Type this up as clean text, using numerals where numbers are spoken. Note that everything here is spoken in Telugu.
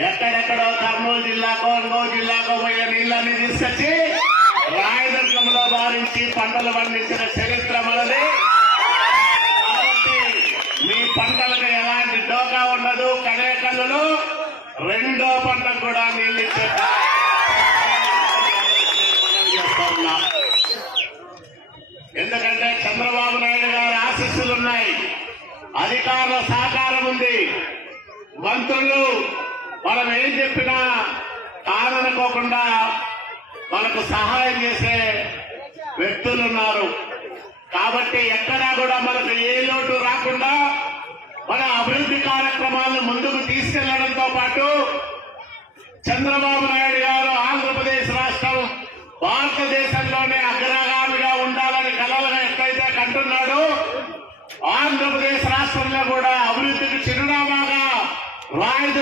ఎక్కడెక్కడో కర్నూలు జిల్లాకో ఒంగోలు జిల్లాకో పోయే నీళ్ళని తీసుకొచ్చి రాయదుర్గంలో భావించి పంటలు పండించిన చరిత్ర మనది. కాబట్టి మీ పంటలకు ఎలాంటి డోకా ఉండదు. కడేకల్లులో రెండో పంటకు కూడా నీళ్ళు ఇచ్చే ఎందుకంటే చంద్రబాబు నాయుడు గారి ఆశీస్సులున్నాయి, అధికారుల సహకారం ఉంది, మంత్రులు మనం ఏం చెప్పినా కాదనుకోకుండా మనకు సహాయం చేసే వ్యక్తులున్నారు. కాబట్టి ఎక్కడా కూడా మనకు ఏ లోటు రాకుండా మన అభివృద్ధి కార్యక్రమాలను ముందుకు తీసుకెళ్లడంతో పాటు చంద్రబాబు నాయుడు గారు ఆంధ్రప్రదేశ్ రాష్ట్రం భారతదేశంలోనే అగ్రగామిగా ఉండాలని కలలుగా ఎట్లయితే కంటున్నాడో ఆంధ్రప్రదేశ్ రాష్ట్రంలో కూడా అభివృద్ధికి చిరునామాగా రాయదుర్గం